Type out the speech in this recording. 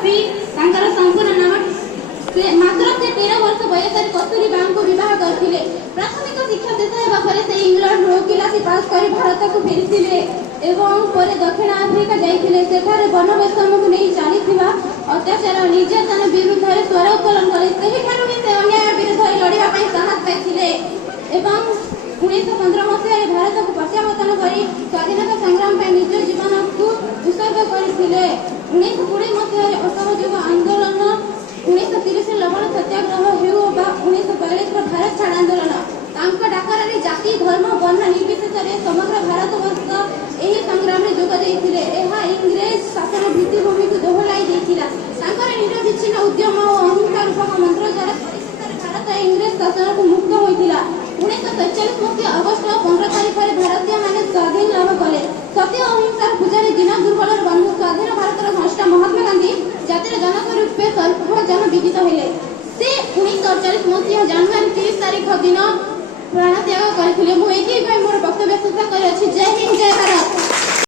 ସ୍ତ୍ରୀ ତାଙ୍କର ସମ୍ପୂର୍ଣ୍ଣ ନାମ ମାତ୍ର ସେ 13 ବର୍ଷ ବୟସରେ କସ୍ତୁରୀବାଙ୍କୁ ବିବାହ କରିଥିଲେ। ପ୍ରାଥମିକ ଶିକ୍ଷା ଶେଷ ହେବା ପରେ ସେ ଇଂଲଣ୍ଡରୁ ଓକିଲାତି ପାସ୍ କରି ଭାରତକୁ ଫେରିଥିଲେ ଏବଂ ପରେ ଦକ୍ଷିଣ ଆଫ୍ରିକା ଯାଇଥିଲେ। ସେଠାରେ ବର୍ଣ୍ଣବୈଷମ୍ୟକୁ ନେଇ ଚାଲିଥିବା ଅତ୍ୟାଚାର ନିର୍ଯାତନା ବିରୁଦ୍ଧରେ ସ୍ୱର ଉତ୍ତୋଳନ କଲେ। ସେହିଠାରୁ ହିଁ ସେ ଅନ୍ୟାୟ ବିରୁଦ୍ଧରେ ଲଢ଼ିବା ପାଇଁ ସାହସ ପାଇଥିଲେ ଏବଂ 1915 ମସିହାରେ ଭାରତକୁ ପ୍ରତ୍ୟାବର୍ତ୍ତନ କରି ସ୍ୱାଧୀନତା ସଂଗ୍ରାମ ପାଇଁ ନିଜ ଜୀବନକୁ ଉତ୍ସର୍ଗ କରିଥିଲେ। 1920 ମସିହାରେ ଅସହଯୋଗ ଆନ୍ଦୋଳନ, 1930 ଲବଣ ସତ୍ୟାଗ୍ରହ ହେଉ ବା 1942 ଭାରତ ଛାଡ଼ ଆନ୍ଦୋଳନ, ତାଙ୍କ ଡାକରାରେ ଜାତି ଧର୍ମ ବର୍ଣ୍ଣ ନିର୍ବିଶେଷରେ ସମଗ୍ର ଭାରତବର୍ଷ ଏହି ସଂଗ୍ରାମରେ ଯୋଗ ଦେଇଥିଲେ। ଏହା ଇଂରେଜ ଶାସନ ଭିତ୍ତିଭୂମିକୁ ଦୋହଲାଇ ଦେଇଥିଲା। ତାଙ୍କର ନିରବିଚ୍ଛିନ୍ନ ଉଦ୍ୟମ ଓ ଅହିଂସା ରୂପକ ମନ୍ତ୍ର ଦ୍ୱାରା ପରିଶେଷରେ ଭାରତ ଇଂରେଜ ଶାସନକୁ ମୁକ୍ତ ହୋଇଥିଲା। 1947 ମସିହା ଅଗଷ୍ଟ 15 ତାରିଖରେ ଭାରତୀୟମାନେ ସ୍ୱାଧୀନ ଲାଭ କଲେ। ସତ୍ୟ ଓ ଅହିଂସାର ପୂଜାରୀ ଦୀନ ଦୁର୍ବଳର ବନ୍ଧୁ ସ୍ୱାଧୀନ ଭାରତର ସ୍ରଷ୍ଟା ମହାତ୍ମା ଗାନ୍ଧୀ ଜାତିର ଜନକ ରୂପେ ସର୍ବଜନ ବିଦିତ ହେଲେ। ସେ 1948 ମସିହା ଜାନୁଆରୀ 30 ତାରିଖ ଦିନ ପ୍ରାଣତ୍ୟାଗ କରିଥିଲେ। ମୁଁ